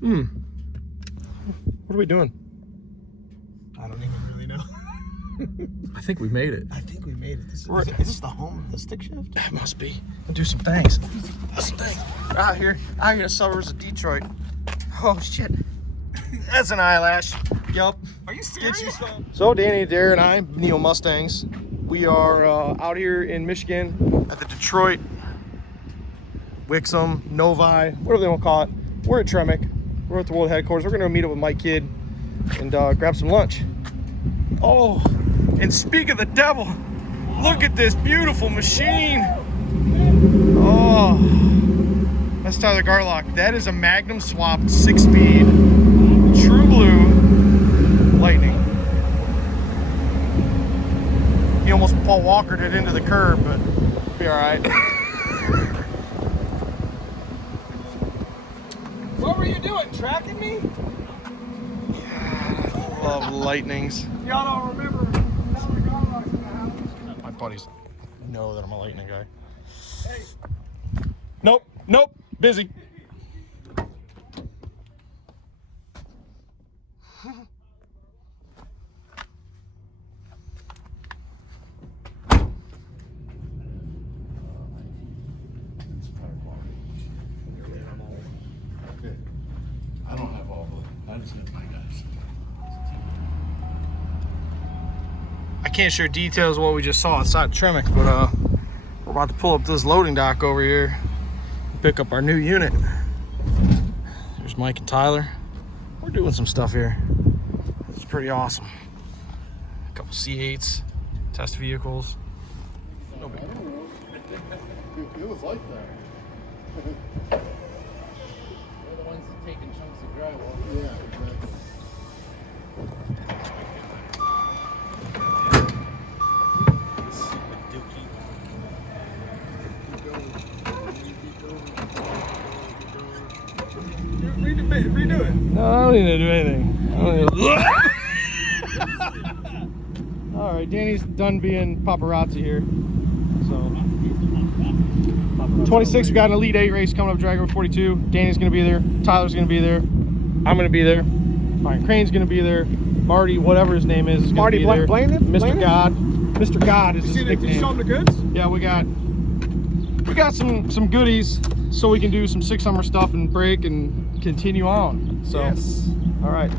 What are we doing? I don't even really know. I think we made it. I think we made it. Is this the home of the stick shift? It must be. We'll do some things. Out here in the suburbs of Detroit. Oh shit. That's an eyelash. Yup. Are you serious? So Danny, Adair, and I, Neo Mustangs, we are out here in Michigan at the Detroit, Wixom, Novi, whatever they want to call it. We're at Tremec. We're at the world headquarters. We're gonna meet up with Mike Kidd and grab some lunch. Oh, and speak of the devil, look at this beautiful machine. Oh, that's Tyler Garlock. That is a Magnum swapped 6-speed True Blue Lightning. He almost Paul Walkered it into the curb, but it'll be all right. What were you doing? Tracking me? Love Lightnings. Y'all don't remember Tyler Garlock's in the house. My buddies know that I'm a Lightning guy. Hey. Nope, busy. I don't have all the, I just have my guys. I can't share details of what we just saw inside Tremec, but we're about to pull up this loading dock over here and pick up our new unit. There's Mike and Tyler. We're doing some stuff here. It's pretty awesome. A couple C8s, test vehicles. No big deal. It was like that. They're the ones that taking chunks of drywall. Yeah, exactly. Redo it. No, I don't need to do anything. I don't need to... All right, Danny's done being paparazzi here. So, 26, we got an Elite 8 race coming up, Drag Road 42. Danny's gonna be there. Tyler's gonna be there. I'm gonna be there. Ryan Crane's gonna be there. Marty, whatever his name is gonna be there. Mr. God. Mr. God is his nickname. Did you show them the goods? Yeah, we got some goodies so we can do some 6 summer stuff and break and continue on. So, Yes. all right.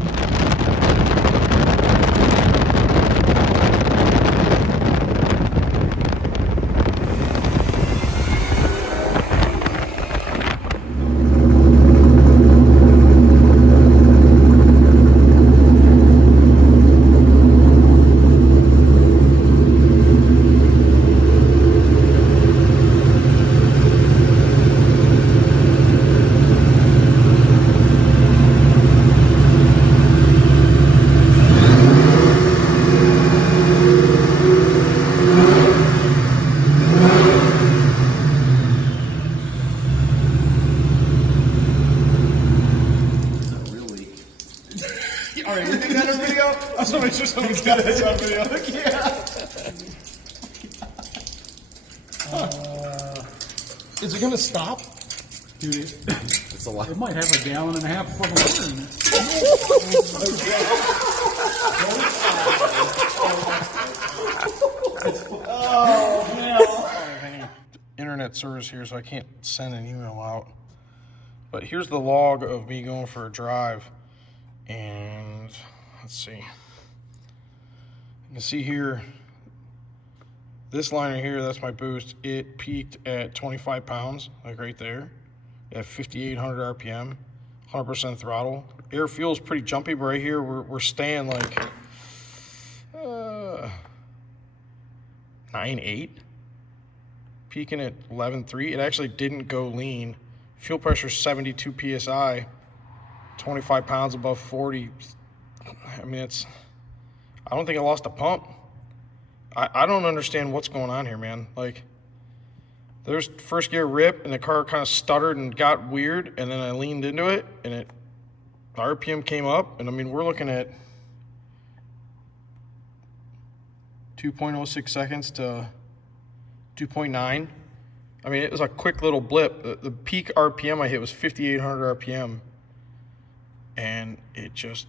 All right, everything got a video? I just want to make sure someone's got this on video. Yeah. Is it gonna stop? Dude, It's a lot. it might have a gallon and a half of fucking water in it. Oh, man. I don't have any internet service here, so I can't send an email out. But here's the log of me going for a drive. And let's see. You can see here, this liner here, that's my boost. It peaked at 25 pounds, like right there, at 5,800 RPM, 100% throttle. Air fuel is pretty jumpy, but right here, we're staying like 9.8, peaking at 11.3. It actually didn't go lean. Fuel pressure 72 PSI, 25 pounds above 40. I mean, I don't think I lost a pump. I don't understand what's going on here, man. Like, there's first gear rip, and the car kind of stuttered and got weird, and then I leaned into it, and the RPM came up, and I mean, we're looking at 2.06 seconds to 2.9. I mean, it was a quick little blip. The peak RPM I hit was 5,800 RPM. and it just,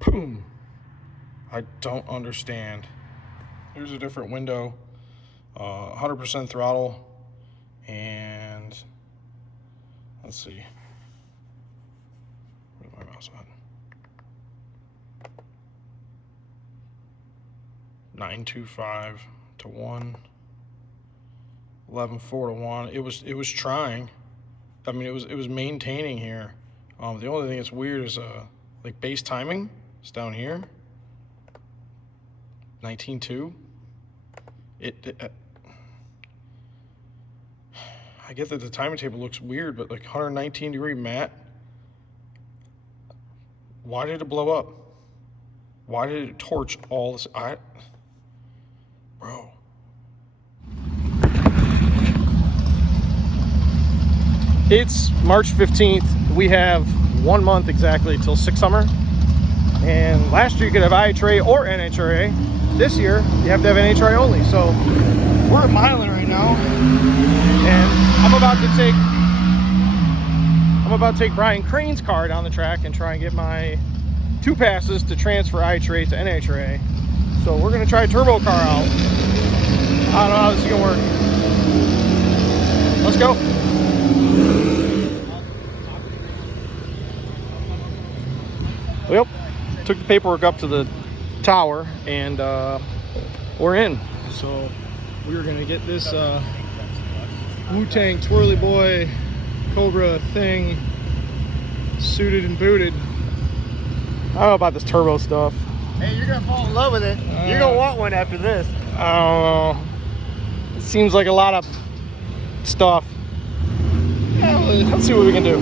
boom. I don't understand. Here's a different window, 100% throttle, and let's see. Where's my mouse at? 925 to 1, 11.4 to 1. It was trying. I mean, it was maintaining here. The only thing that's weird is like base timing. It's down here. 19.2. I get that the timing table looks weird, but like 119 degree matte. Why did it blow up? Why did it torch all this? Bro. It's March 15th. We have 1 month exactly till 6 summer. And last year you could have IHRA or NHRA. This year you have to have NHRA only. So we're at Milan right now. And I'm about to take Brian Crane's car down the track and try and get my 2 passes to transfer IHRA to NHRA. So we're gonna try a turbo car out. I don't know how this is gonna work. Let's go. Yep, took the paperwork up to the tower and we're in. So we're gonna get this Wu-Tang Twirly Boy Cobra thing suited and booted. I don't know about this turbo stuff. Hey, you're gonna fall in love with it. You're gonna want one after this. I don't know. It seems like a lot of stuff. Yeah, let's see what we can do.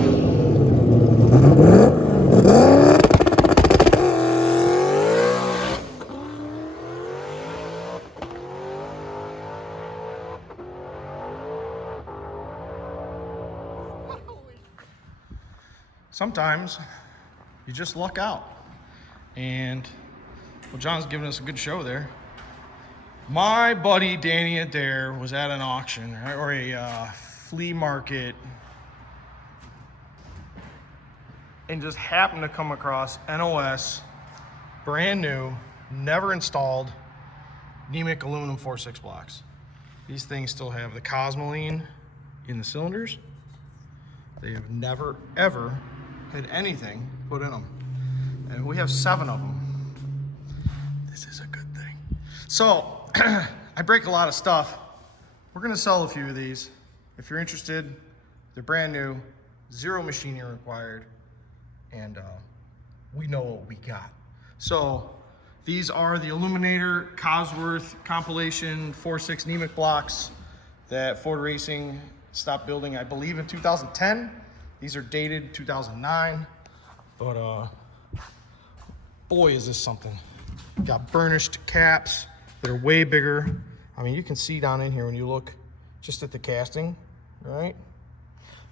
Sometimes you just luck out. And well, John's giving us a good show there. My buddy Danny Adair was at an auction, right, or a flea market, and just happened to come across NOS, brand new, never installed, Tremec aluminum 4.6 blocks. These things still have the Cosmoline in the cylinders. They have never, ever had anything put in them. And we have 7 of them. This is a good thing. So, I break a lot of stuff. We're gonna sell a few of these. If you're interested, they're brand new, 0 machining required, and we know what we got. So, these are the Illuminator Cosworth compilation 4.6 Tremec blocks that Ford Racing stopped building, I believe, in 2010. These are dated 2009, but boy, is this something. Got burnished caps that are way bigger. I mean, you can see down in here when you look just at the casting, right?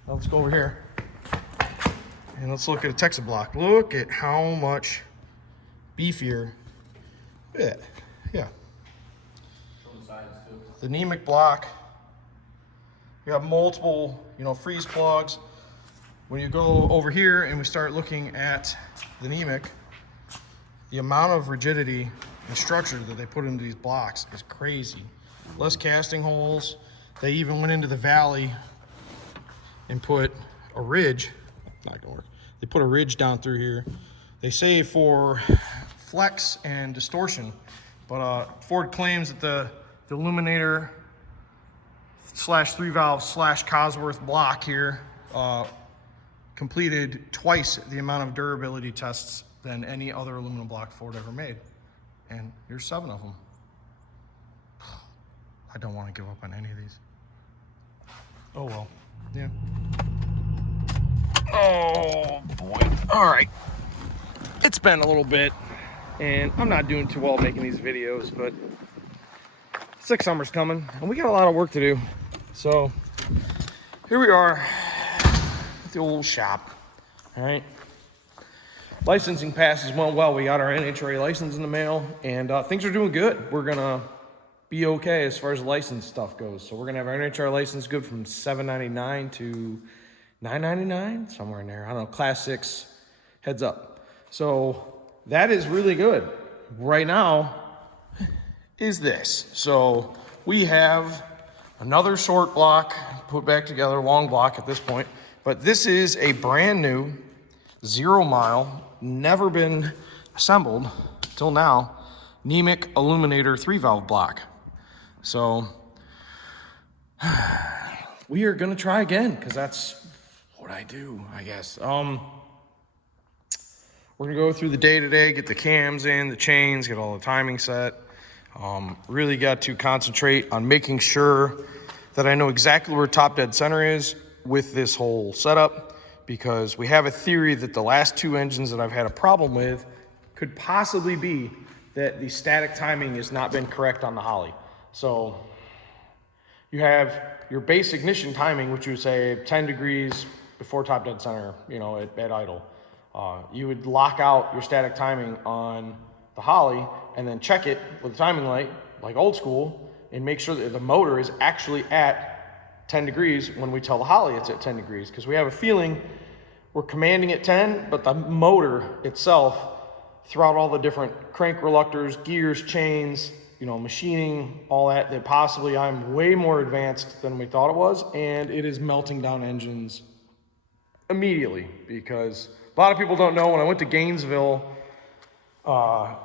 Now let's go over here and let's look at a Texas block. Look at how much beefier. Look at that. Yeah. The Tremec block. We got multiple, freeze plugs. When you go over here and we start looking at the Tremec, the amount of rigidity and structure that they put into these blocks is crazy. Less casting holes. They even went into the valley and put a ridge. Not gonna work. They put a ridge down through here. They say for flex and distortion, but Ford claims that the Illuminator / 3-valve / Cosworth block here completed twice the amount of durability tests than any other aluminum block Ford ever made. And here's 7 of them. I don't want to give up on any of these. Oh well, yeah. Oh boy, all right. It's been a little bit, and I'm not doing too well making these videos, but 6 summer's coming, and we got a lot of work to do. So here we are at the old shop, all right? Licensing passes went well. We got our NHRA license in the mail, and things are doing good. We're gonna be okay as far as license stuff goes. So we're gonna have our NHRA license good from $7.99 to $9.99, somewhere in there. I don't know, Class 6 Heads up. So that is really good. Right now is this. So we have another short block put back together, long block at this point, but this is a brand new 0 mile, never been assembled till now, Tremec Illuminator 3-valve block. So we are gonna try again because that's what I do, I guess. We're gonna go through the day today, get the cams in, the chains, get all the timing set. Really got to concentrate on making sure that I know exactly where top dead center is with this whole setup, because we have a theory that the last 2 engines that I've had a problem with could possibly be that the static timing has not been correct on the Holly. So you have your base ignition timing, which you would say 10 degrees before top dead center, you know, at idle. You would lock out your static timing on the Holly and then check it with a timing light, like old school, and make sure that the motor is actually at 10 degrees when we tell the Holly it's at 10 degrees. Because we have a feeling we're commanding at 10, but the motor itself, throughout all the different crank reluctors, gears, chains, you know, machining, all that possibly I'm way more advanced than we thought it was, and it is melting down engines immediately. Because a lot of people don't know, when I went to Gainesville,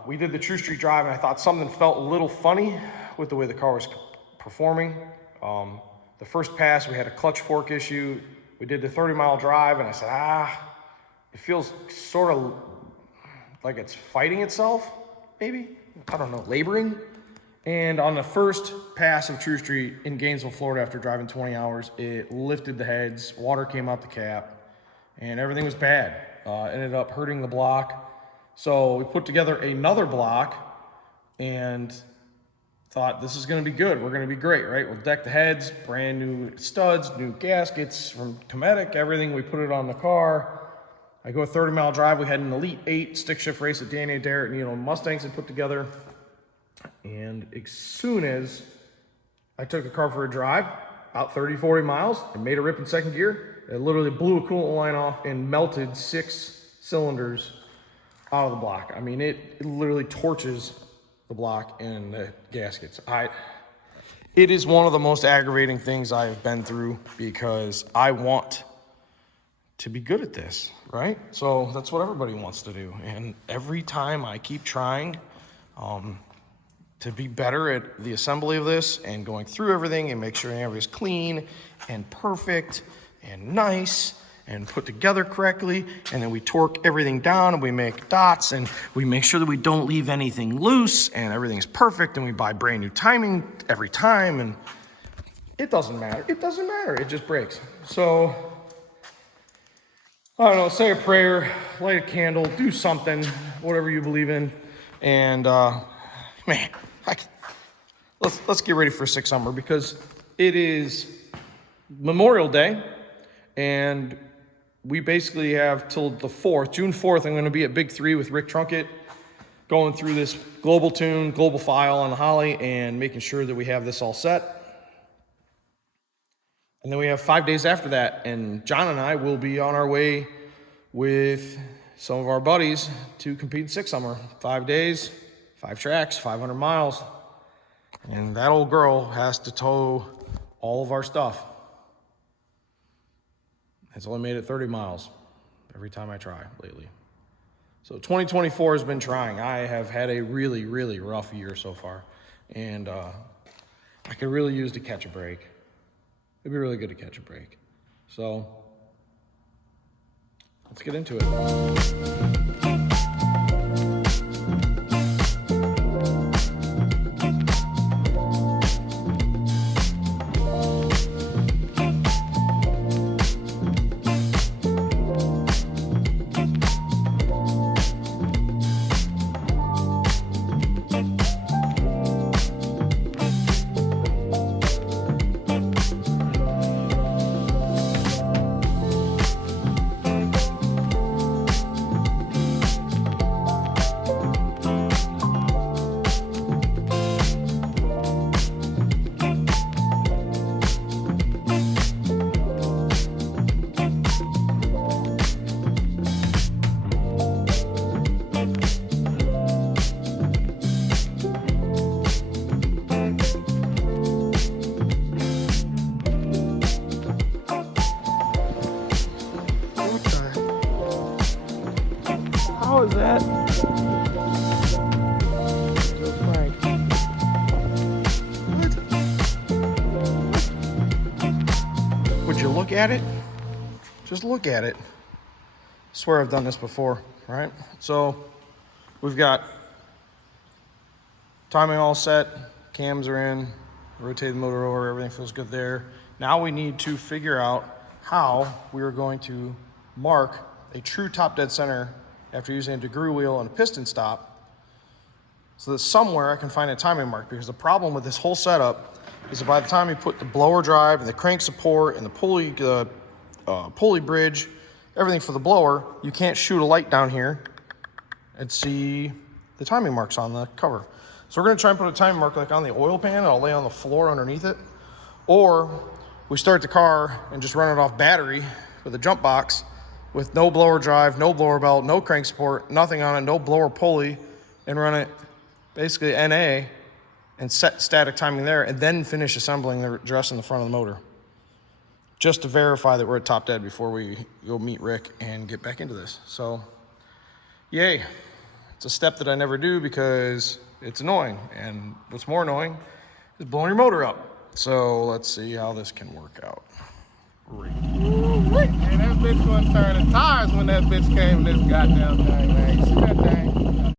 we did the True Street drive, and I thought something felt a little funny with the way the car was performing. The first pass, we had a clutch fork issue. We did the 30-mile drive, and I said, it feels sort of like it's fighting itself, maybe? I don't know, laboring? And on the first pass of True Street in Gainesville, Florida, after driving 20 hours, it lifted the heads, water came out the cap, and everything was bad. Ended up hurting the block. So we put together another block and thought, this is gonna be good, we're gonna be great, right? We'll deck the heads, brand new studs, new gaskets from Tremec, everything, we put it on the car. I go a 30-mile drive, we had an Elite 8 stick shift race that Danny Adair and, you know, Mustangs had put together. And as soon as I took the car for a drive, about 30, 40 miles, and made a rip in second gear, it literally blew a coolant line off and melted 6 cylinders out of the block. I mean, it literally torches the block and the gaskets. It is one of the most aggravating things I have been through, because I want to be good at this, right? So that's what everybody wants to do. And every time I keep trying to be better at the assembly of this and going through everything and make sure everything's clean and perfect and nice and put together correctly, and then we torque everything down and we make dots and we make sure that we don't leave anything loose and everything's perfect, and we buy brand new timing every time, and it doesn't matter. It doesn't matter. It just breaks. So, I don't know, say a prayer, light a candle, do something, whatever you believe in, and man, let's get ready for sick summer, because it is Memorial Day, and we basically have till the 4th, June 4th, I'm going to be at Big 3 with Rick Trunkett, going through this global tune, global file on the Holly, and making sure that we have this all set. And then we have 5 days after that, and John and I will be on our way with some of our buddies to compete in sick summer. 5 days, 5 tracks, 500 miles. And that old girl has to tow all of our stuff. It's only made it 30 miles every time I try lately. So 2024 has been trying. I have had a really, really rough year so far. And I could really use to catch a break. It'd be really good to catch a break. So let's get into it. look at it. Just look at it. I swear I've done this before, right? So we've got timing all set, cams are in, rotate the motor over, everything feels good there. Now we need to figure out how we are going to mark a true top dead center after using a degree wheel and a piston stop, so that somewhere I can find a timing mark. Because the problem with this whole setup is that by the time you put the blower drive and the crank support and the pulley bridge, everything for the blower, you can't shoot a light down here and see the timing marks on the cover. So we're gonna try and put a timing mark like on the oil pan, and I'll lay on the floor underneath it. Or we start the car and just run it off battery with a jump box with no blower drive, no blower belt, no crank support, nothing on it, no blower pulley, and run it basically NA and set static timing there, and then finish assembling the dress in the front of the motor, just to verify that we're at top dead before we go meet Rick and get back into this. So, yay. It's a step that I never do because it's annoying, and what's more annoying is blowing your motor up. So let's see how this can work out. And that bitch wasn't turning tires when that bitch came this goddamn thing, man. You see that thing?